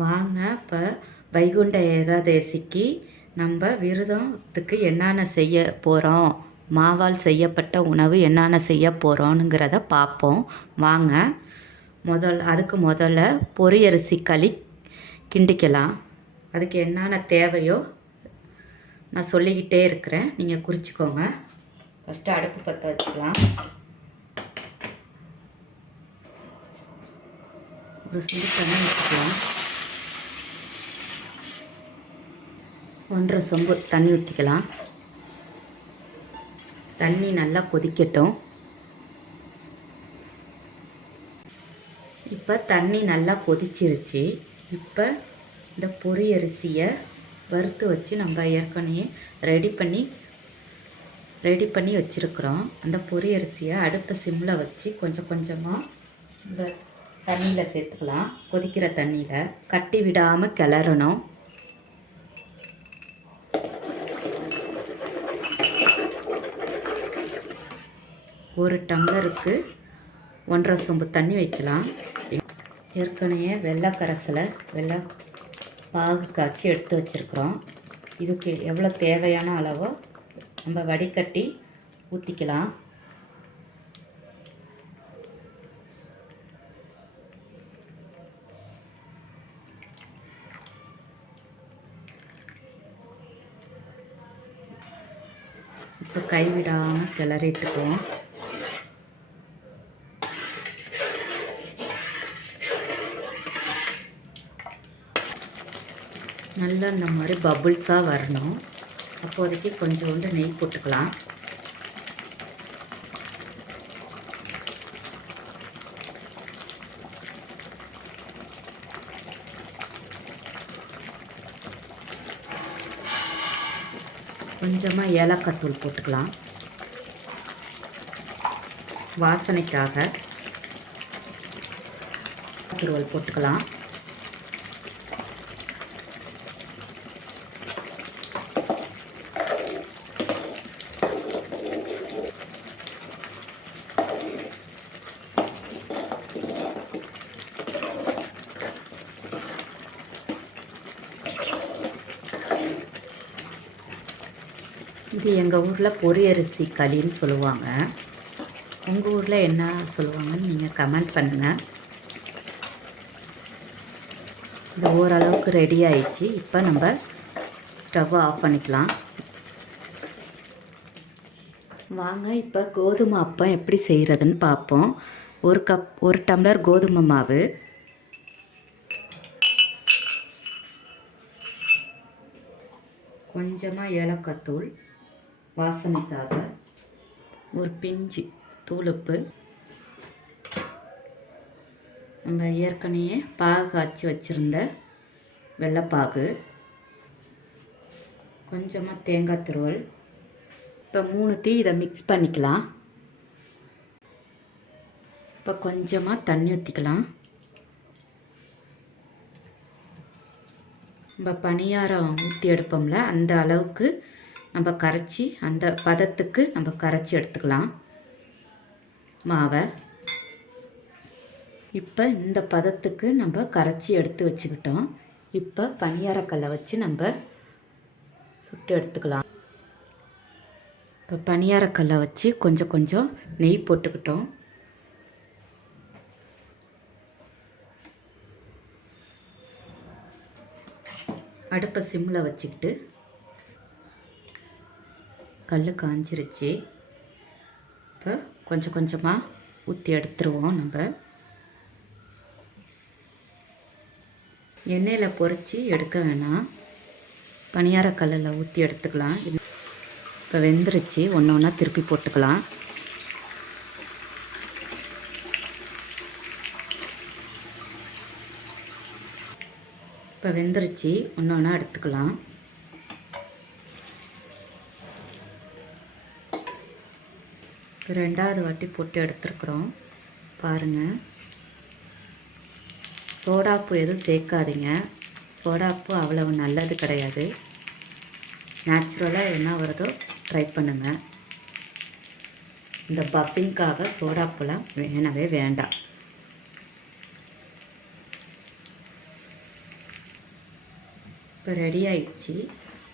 வாங்க இப்போ வைகுண்ட ஏகாதசிக்கு நம்ம விரதத்துக்கு என்னென்ன செய்ய போகிறோம் மாவால் செய்யப்பட்ட உணவு என்னென்ன செய்ய போகிறோனுங்கிறத பார்ப்போம் வாங்க முதல் அதுக்கு முதல்ல பொரியரிசி களி கிண்டிக்கலாம். அதுக்கு என்னென்ன தேவையோ நான் சொல்லிக்கிட்டே இருக்கிறேன். நீங்கள் குறிச்சிக்கோங்க. ஃபஸ்ட்டு அடுப்பு பற்ற வச்சுக்கலாம். ஒரு சுண்டு தண்ணி வச்சுக்கலாம் ஒன்றரை சொம்பு தண்ணி ஊற்றிக்கலாம் தண்ணி நல்லா கொதிக்கட்டும். இப்போ தண்ணி நல்லா கொதிச்சிருச்சு. இப்போ இந்த பொரி அரிசியை வறுத்து வச்சு நம்ம ஏற்கனவே ரெடி பண்ணி ரெடி பண்ணி வச்சுருக்குறோம். அந்த பொரி அரிசியை அடுப்பை சிம்மில் வச்சு கொஞ்சம் கொஞ்சமாக இந்த தண்ணியில் சேர்த்துக்கலாம். கொதிக்கிற தண்ணியில். கட்டி விடாமல் கிளறணும். ஒரு டம்ளருக்கு ஒன்றரை சொம்பு தண்ணி வைக்கலாம். ஏற்கனவே வெள்ளை கரைசலை வெள்ளை பாகு காய்ச்சி எடுத்து வச்சுருக்குறோம். இதுக்கு எவ்வளோ தேவையான அளவோ நம்ம வடிகட்டி ஊற்றிக்கலாம் இப்போ கைவிடாமல் கிளறிட்டுக்குவோம். நல்லா இந்த மாதிரி பபுள்ஸாக வரணும். அப்போதைக்கு கொஞ்சோண்டு நெய் போட்டுக்கலாம். கொஞ்சமாக ஏலக்காய் தூள் போட்டுக்கலாம். வாசனைக்காக. துருவல் போட்டுக்கலாம். இது எங்கள் ஊரில் பொரியரிசி களின்னு சொல்லுவாங்க. உங்கள் ஊரில் என்ன சொல்லுவாங்கன்னு நீங்கள் கமெண்ட் பண்ணுங்கள் இது ஓரளவுக்கு ரெடி ஆயிடுச்சு. இப்போ நம்ம ஸ்டவ் ஆஃப் பண்ணிக்கலாம். வாங்க இப்போ கோதுமை அப்பம் எப்படி செய்கிறதுன்னு பார்ப்போம். ஒரு கப் ஒரு டம்ளர் கோதுமை மாவு. கொஞ்சமாக ஏலக்காய் தூள். வாசனைக்காக ஒரு பிஞ்சு தூளுப்பு. நம்ம ஏற்கனவே பாகு காய்ச்சி வச்சுருந்த வெள்ளைப்பாகு கொஞ்சமாக தேங்காய் துருவல். இப்போ மூணு தீ இதை மிக்ஸ் பண்ணிக்கலாம். இப்போ கொஞ்சமாக தண்ணி ஊற்றிக்கலாம் நம்ம பணியாரம் ஊற்றி எடுப்போம்ல அந்த அளவுக்கு நம்ம கரைச்சி அந்த பதத்துக்கு நம்ம கரைச்சி எடுத்துக்கலாம். மாவை. இப்போ இந்த பதத்துக்கு நம்ம கரைச்சி எடுத்து வச்சுக்கிட்டோம். இப்போ பனியாரக்கல்லை வச்சு நம்ம சுட்டு எடுத்துக்கலாம். இப்போ பனியாரக்கல்லை வச்சு கொஞ்சம் கொஞ்சம் நெய் போட்டுக்கிட்டோம். அடுப்பை சிம்மில் வச்சுக்கிட்டு கல் காஞ்சிருச்சு. இப்போ கொஞ்சம் கொஞ்சமாக ஊற்றி எடுத்துருவோம் நம்ம. எண்ணெயில் பொறிச்சு எடுக்க வேணாம். பணியாரக்கல்லில் ஊற்றி எடுத்துக்கலாம். இப்போ வெந்துருச்சு. ஒன்று ஒன்றா திருப்பி போட்டுக்கலாம். இப்போ வெந்துருச்சு. ஒன்று ஒன்றா எடுத்துக்கலாம். இப்போ ரெண்டாவது வாட்டி போட்டு எடுத்துருக்குறோம். பாருங்கள் சோடாப்பு எதுவும் சேர்க்காதீங்க. சோடாப்பு அவ்வளவு நல்லது கிடையாது. நேச்சுரலாக என்ன வருதோ ட்ரை பண்ணுங்கள் இந்த பஃபிங்காக சோடாப்புலாம் வேணவே வேண்டாம். இப்போ ரெடி ஆயிடுச்சு.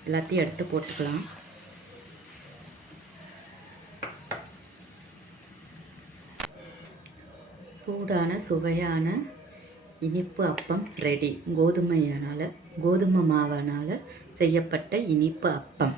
எல்லாத்தையும் எடுத்து போட்டுக்கலாம். சூடான சுவையான இனிப்பு அப்பம் ரெடி கோதுமையினால் கோதுமை மாவனால் செய்யப்பட்ட இனிப்பு அப்பம்.